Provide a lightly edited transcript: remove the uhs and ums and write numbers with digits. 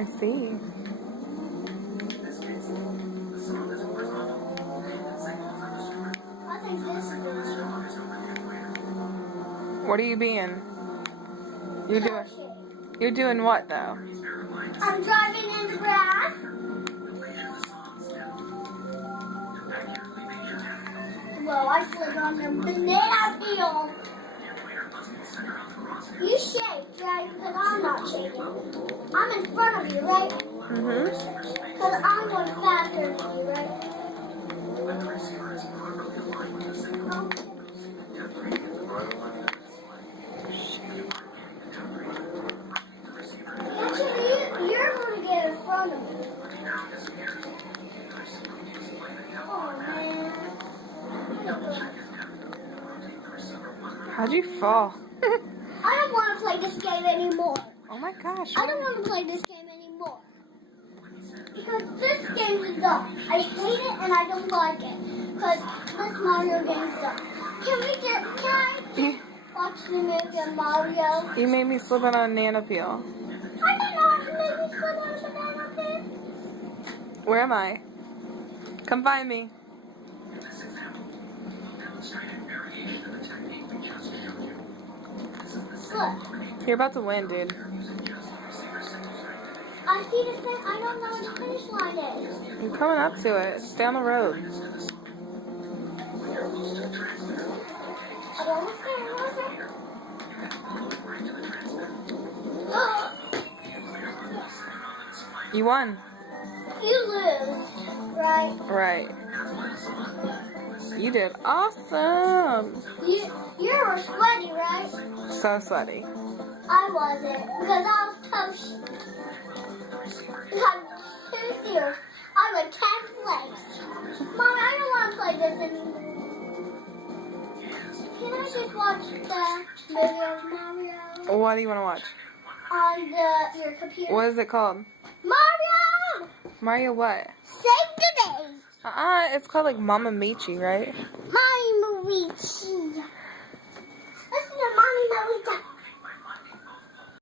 I see. I think this is good. What are you being? You're doing what though? I'm driving in the grass. Whoa, I slid on the banana peel. You shake, right? Because I'm not shaking. I'm in front of you, right? Because I'm going faster than you, right? Actually, you're going to get in front of me. Oh, man. How'd you fall? I don't want to play this game anymore. Oh my gosh. I don't want to play this game anymore. Because this game is dumb. I hate it and I don't like it. Because this Mario game is dumb. Can I watch the movie of Mario? You made me slip on a banana peel. I didn't know how to make me slip on a banana peel. Where am I? Come find me. Look, You're about to win, dude. I see the thing. I don't know what the finish line is. You're coming up to it. Stay on the road. I don't understand. You won. You lose, right? Right. You did awesome. You were sweaty, right? So sweaty. I wasn't, because I was toasty. I'm too serious. I went 10th place. Mom, I don't want to play this anymore. Can I just watch the movie of Mario What do you want to watch? on your computer? What is it called? Mario! Mario what? Save the day! It's called like Mama Michi, right?